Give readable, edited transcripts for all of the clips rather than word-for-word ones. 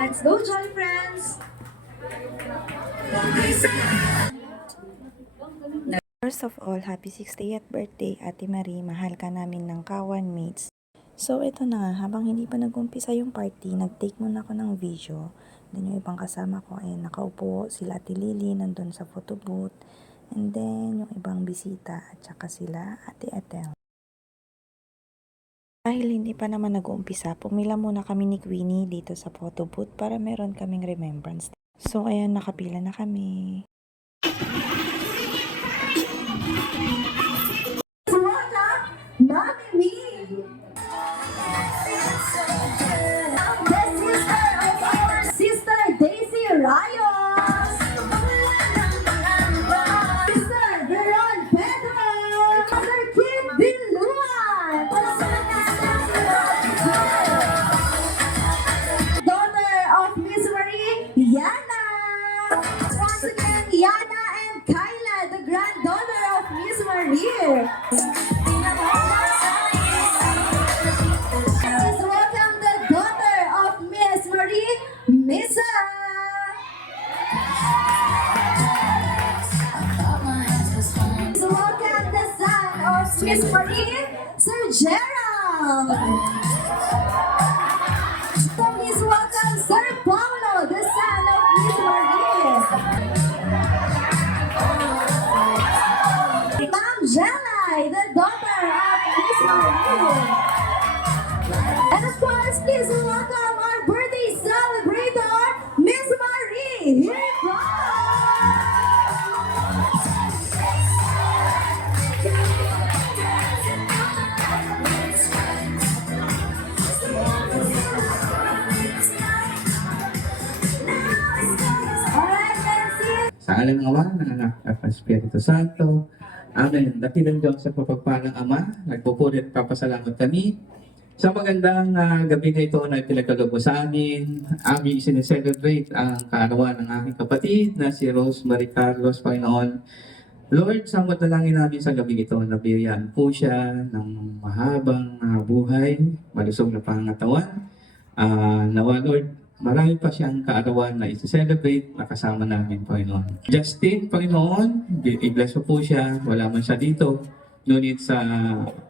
Let's go, Jolly Friends! First of all, happy 60th birthday, Ate Marie. Mahal ka namin ng Kawan Mates. So, ito na nga, habang hindi pa nag-umpisa yung party, nag-take muna ako ng video. Then, yung ibang kasama ko ay nakaupo, sila Ate Lily, nandun sa photo booth. And then, yung ibang bisita, at saka sila Ate Ethel. Dahil hindi pa naman nag-uumpisa, pumila muna kami ni Queenie dito sa photo booth para meron kaming remembrance. So, ayan, nakapila na kami. Mami Me! The sister of our sister Daisy Rayos! Sister Veron Pedro! Mother Kim Biluan! Daughter of Miss Marie, Yana! Once again, Yana and Kyla, the granddaughter of Miss Marie! Let's welcome the daughter of Miss Marie, Misa. Let's welcome the son of Miss Marie, Sir Gerald. Please welcome Sir Paulo, the son of Miss Marie. Ma'am Jelay, the daughter of Miss Marie. And of course, please welcome our birthday celebrator, Miss Marie. Here it Sa alam ng Ama, ng Anak at ng Espiritu Santo. Amen. Dakilang Diyos sa papagpalang Ama, nagpupuri at papasalamat kami sa magandang gabi na ito na pinagkaloob mo sa amin. Aming sineselebrate ang kaarawan ng aking kapatid na si Rosemary Carlos, Panginoon. Lord, sa madalangin namin sa gabi ito, nabiyayaan po siya ng mahabang buhay, malusog na pangatawan. Nawa, Lord, marami pa siyang kaarawan na isi-celebrate na kasama namin, Panginoon. Justin, Panginoon, i-bless mo po siya. Wala man siya dito. Ngunit sa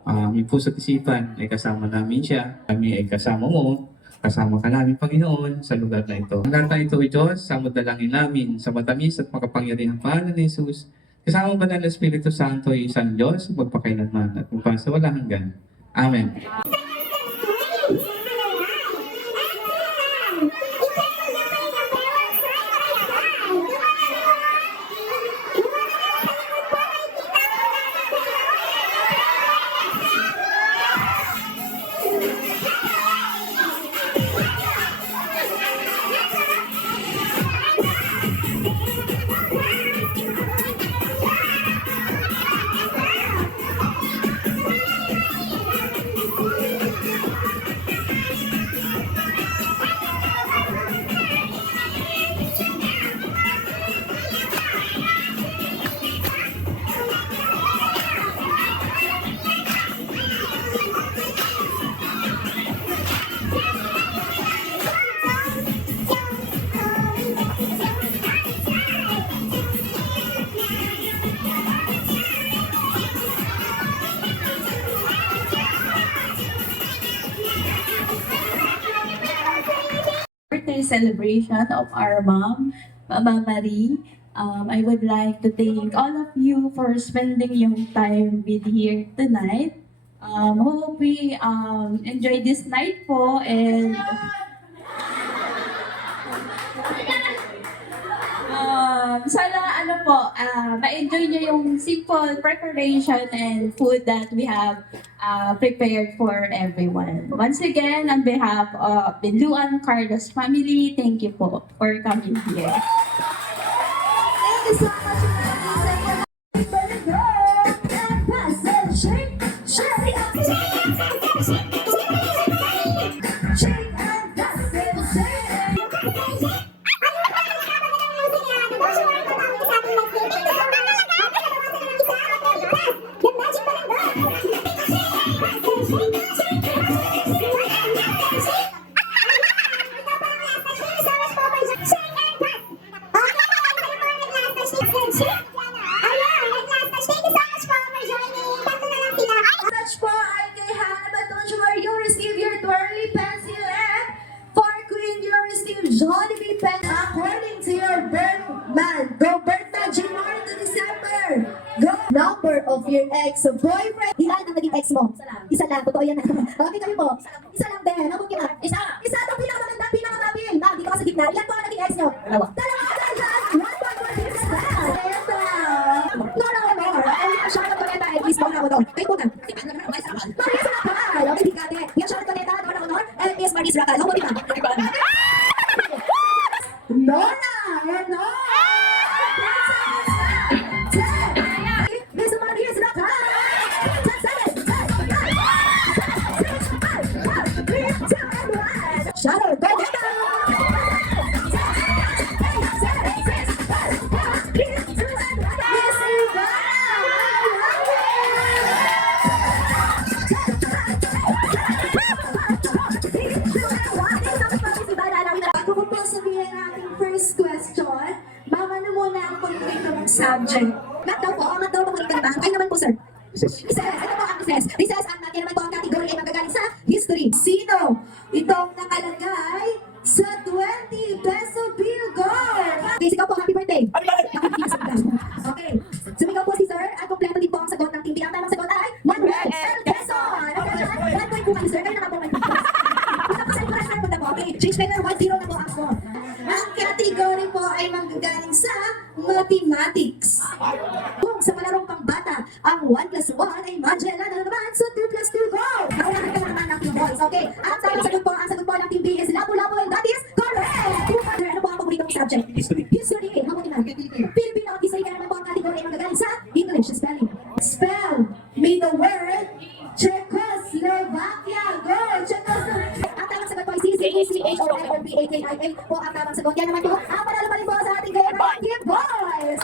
aming puso't isipan ay kasama namin siya. Kami ay kasama mo. Kasama ka namin, Panginoon, sa lugar na ito. Ang gata ito, Diyos, sa madalangin namin, sa matamis at makapangyarihang pangalan ni Jesus, kasama ba ng Espiritu Santo ay isang Diyos, magpakailanman at magpasa wala hanggan. Amen. Birthday celebration of our mom, Mama Marie. I would like to thank all of you for spending your time with here tonight. Hope we enjoy this night po and sana ma-enjoy nyo yung simple preparation and food that we have prepared for everyone. Once again, on behalf of the Luan Carlos family, thank you po for coming here. Thank you so much, Mami. And pass and shake, shake, shake and pass and shake. Jollibee pen according to your birth month. Go birth month, January to December. Go number of your ex-boyfriend. Ilan ang naging ex mo? Isa lang. Totoo yan. Okay, kayo po. Isa lang din. Nabot kita. Isa itong pinakamaganda, pinakamabil. Ma'am, dito ka sa gitna. Ilan po ang naging ex nyo? Dalawa. Dalawa. 1.1 years na. No. Ay, shoutout ko neta. At least mo na ako doon. Kayo po na. Maris Racal. Okay, bigate. Yan, shoutout ko neta. Doon ako doon. And Miss Maris Racal. Ako din. Nora! Ano? Miss Maris Racal! Shoutout ko neta. Miss Bago ko po sabihin ang ating first question, ma'am, ano muna ang pag-rate ng subject? Math daw po, math daw po magiging ba? Ay naman po, sir. Recess. Ito po ang recess. Recess, ang natin naman po ang category ay magagaling sa history. Sino itong nakalagay sa 20 peso bill gold? Okay, sigaw po, happy birthday. Okay, sumigaw po si sir at kompleto din po ang sagot ng team. Ang tamang sagot ay 100 peso. Okay, 1 point po kayo, sir. Kayo na nga po 1 point. Okay, change letter 1-0 na po ang score. Ang category po ay manggagaling sa mathematics. Kung sa malarong pambata, ang 1 plus 1 ay Magella na naman sa 2 plus 2 go! Naunahan ka naman ng team boys, okay? Ang sagot po ng team B is Lapu-Lapu and that is correct! Ano po ang paboritong subject? History. History. Mabuti na. Filipino at history ka naman po ang category ay manggagaling sa English spelling. Spell me the word Czechoslovakia. Go! Czechoslovakia. Ang tamang sagot po ay C-C-H-O-L-O-V-A-K-I-A po ang tamang sagot. Yan naman po ang panalo pa rin po sa ating game boys.